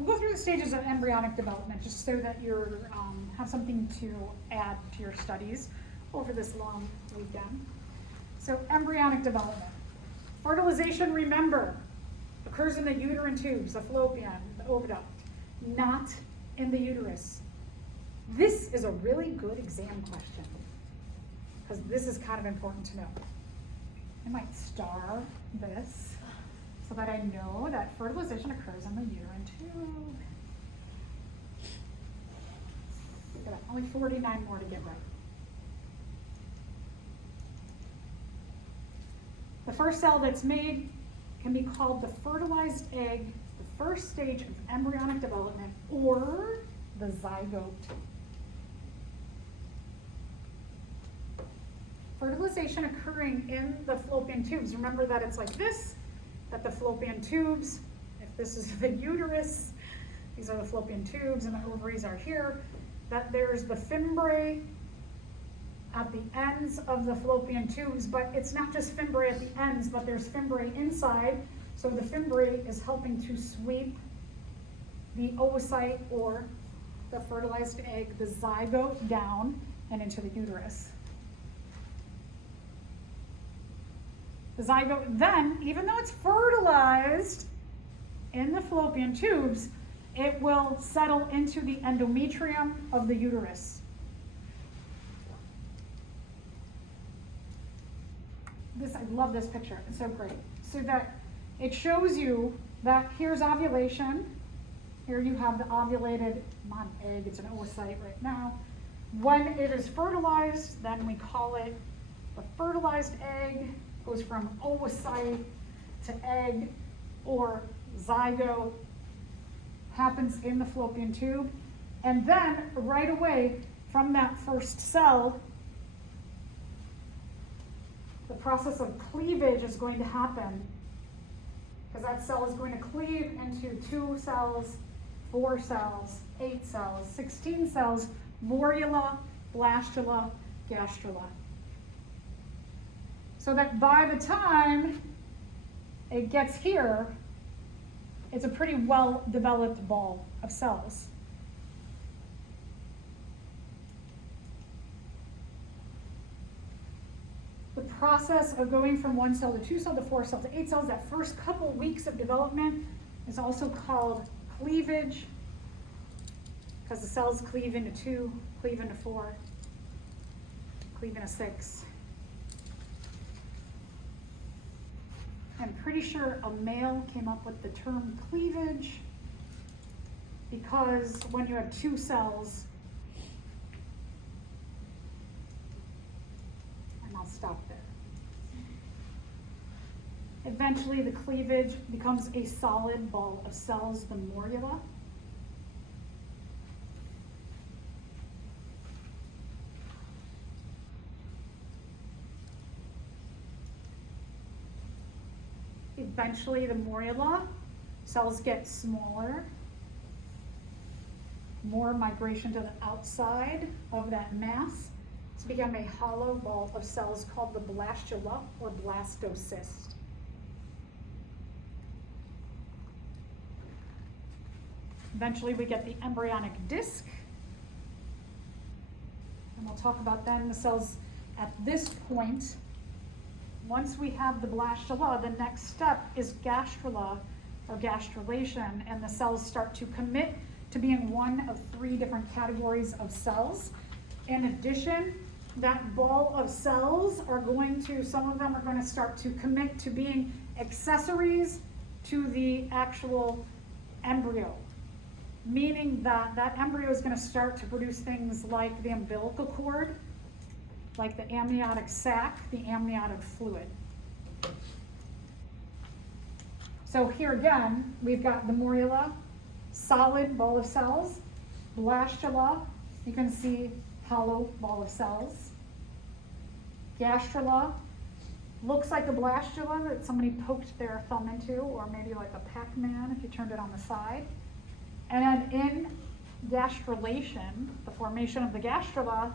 we'll go through the stages of embryonic development just so that you have something to add to your studies over this long weekend. So embryonic development. Fertilization, remember, occurs in the uterine tubes, the fallopian, the oviduct, not in the uterus. This is a really good exam question because this is kind of important to know. I might star this so that I know that fertilization occurs in the uterine tube. Look at that, only 49 more to get right. The first cell that's made can be called the fertilized egg, the first stage of embryonic development, or the zygote. Fertilization occurring in the fallopian tubes. Remember that it's like this, that the fallopian tubes, if this is the uterus, these are the fallopian tubes and the ovaries are here, that there's the fimbriae at the ends of the fallopian tubes, but it's not just fimbriae at the ends, but there's fimbriae inside. So the fimbriae is helping to sweep the oocyte or the fertilized egg, the zygote, down and into the uterus. The zygote then, even though it's fertilized in the fallopian tubes, it will settle into the endometrium of the uterus. I love this picture, it's so great. So that it shows you that here's ovulation. Here you have the ovulated, not an egg, it's an oocyte right now. When it is fertilized, then we call it the fertilized egg. Goes from oocyte to egg or zygote, happens in the fallopian tube. And then right away from that first cell, the process of cleavage is going to happen because that cell is going to cleave into 2 cells, 4 cells, 8 cells, 16 cells, morula, blastula, gastrula. So that by the time it gets here, it's a pretty well-developed ball of cells. The process of going from 1 cell to 2 cell to 4 cell to 8 cells, that first couple weeks of development is also called cleavage because the cells cleave into 2, cleave into 4, cleave into 6. I'm pretty sure a male came up with the term cleavage because when you have 2 cells, and I'll stop there. Eventually the cleavage becomes a solid ball of cells, the morula. Eventually the morula cells get smaller, more migration to the outside of that mass to become a hollow ball of cells called the blastula or blastocyst. Eventually we get the embryonic disc, and we'll talk about then the cells at this point. Once we have the blastula, the next step is gastrula or gastrulation, and the cells start to commit to being one of 3 different categories of cells. In addition, that ball of cells are going to, some of them are going to start to commit to being accessories to the actual embryo, meaning that that embryo is going to start to produce things like the umbilical cord, like the amniotic sac, the amniotic fluid. So here again, we've got the morula, solid ball of cells, blastula, you can see hollow ball of cells. Gastrula, looks like a blastula that somebody poked their thumb into, or maybe like a Pac-Man if you turned it on the side. And then in gastrulation, the formation of the gastrula,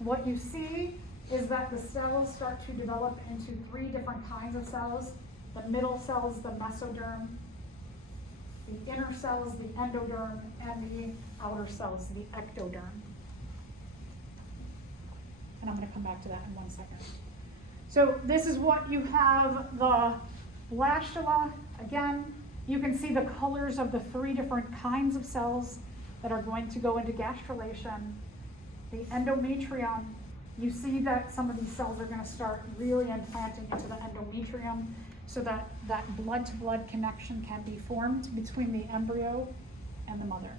what you see is that the cells start to develop into 3 different kinds of cells. The middle cells, the mesoderm, the inner cells, the endoderm, and the outer cells, the ectoderm. And I'm going to come back to that in 1 second. So this is what you have, the blastula. Again, you can see the colors of the 3 different kinds of cells that are going to go into gastrulation. The endometrium, you see that some of these cells are going to start really implanting into the endometrium so that that blood-to-blood connection can be formed between the embryo and the mother.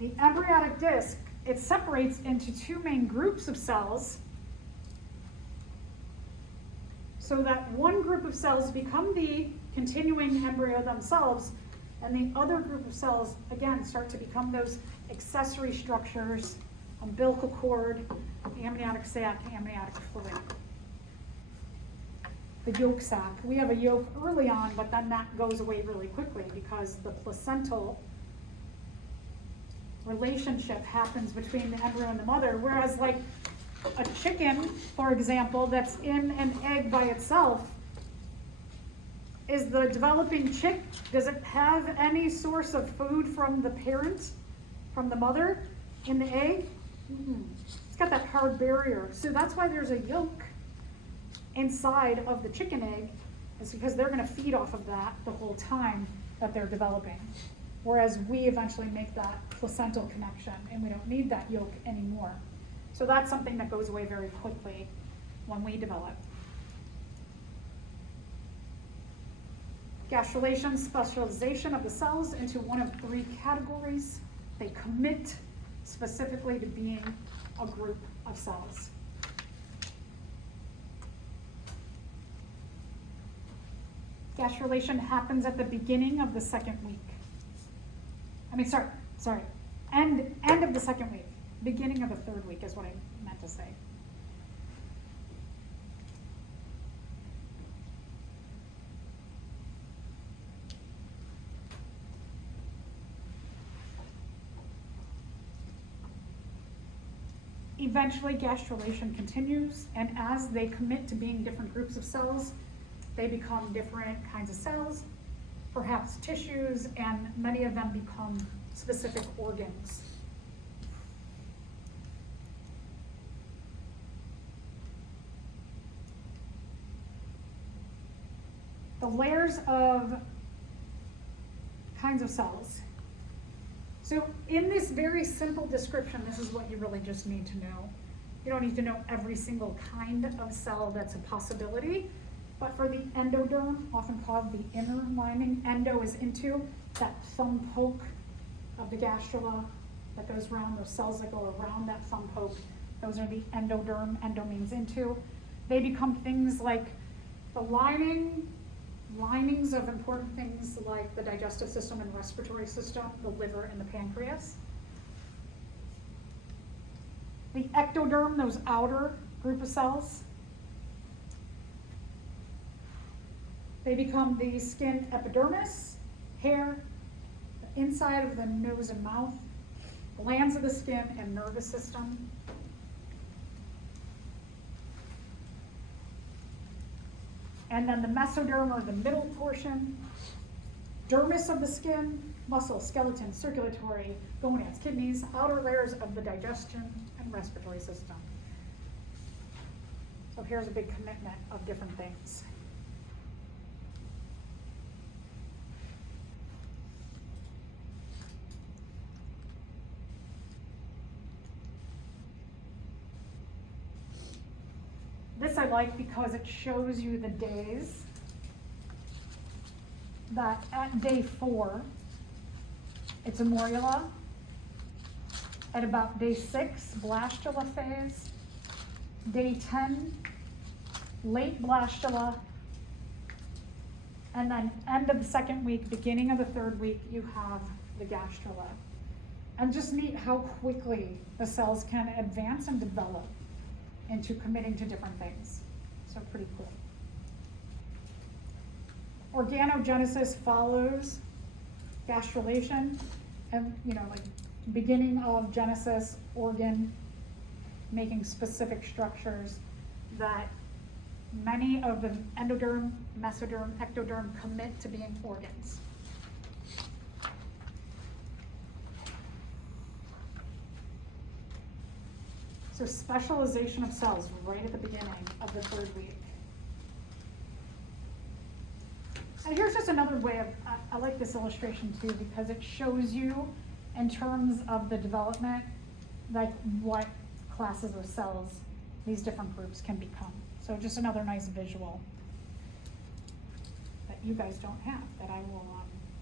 The embryonic disc, it separates into 2 main groups of cells so that one group of cells become the continuing embryo themselves, and the other group of cells, again, start to become those accessory structures, umbilical cord, the amniotic sac, amniotic fluid. The yolk sac. We have a yolk early on, but then that goes away really quickly because the placental relationship happens between the embryo and the mother, whereas like a chicken, for example, that's in an egg by itself, is the developing chick, does it have any source of food from the parent, from the mother in the egg? It's got that hard barrier. So that's why there's a yolk inside of the chicken egg, is because they're going to feed off of that the whole time that they're developing. Whereas we eventually make that placental connection and we don't need that yolk anymore. So that's something that goes away very quickly when we develop. Gastrulation, specialization of the cells into one of 3 categories. They commit specifically to being a group of cells. Gastrulation happens at the beginning of the 2nd week. End of the 2nd week. Beginning of the 3rd week is what I meant to say. Eventually, gastrulation continues, and as they commit to being different groups of cells, they become different kinds of cells, perhaps tissues, and many of them become specific organs. The layers of kinds of cells. So in this very simple description, this is what you really just need to know. You don't need to know every single kind of cell that's a possibility, but for the endoderm, often called the inner lining, endo is into that thumb poke of the gastrula that goes around, those cells that go around that thumb poke. Those are the endoderm, endo means into. They become things like the linings of important things like the digestive system and respiratory system, the liver and the pancreas. The ectoderm, those outer group of cells. They become the skin epidermis, hair, the inside of the nose and mouth, glands of the skin and nervous system. And then the mesoderm, or the middle portion, dermis of the skin, muscle, skeleton, circulatory, gonads, kidneys, outer layers of the digestion and respiratory system. So here's a big commitment of different things. This I like because it shows you the days that at day 4, it's a morula. At about day 6, blastula phase. Day 10, late blastula. And then end of the 2nd week, beginning of the 3rd week, you have the gastrula. And just neat how quickly the cells can advance and develop into committing to different things. So pretty cool. Organogenesis follows gastrulation, and like beginning of genesis, organ making specific structures that many of the endoderm, mesoderm, ectoderm commit to being organs. So specialization of cells right at the beginning of the 3rd week. And here's just another way of, I like this illustration too, because it shows you in terms of the development, like what classes of cells these different groups can become. So just another nice visual that you guys don't have, that I will,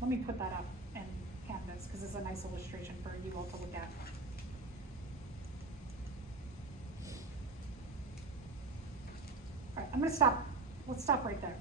let me put that up in Canvas, because it's a nice illustration for you all to look at. All right, I'm gonna stop, let's stop right there.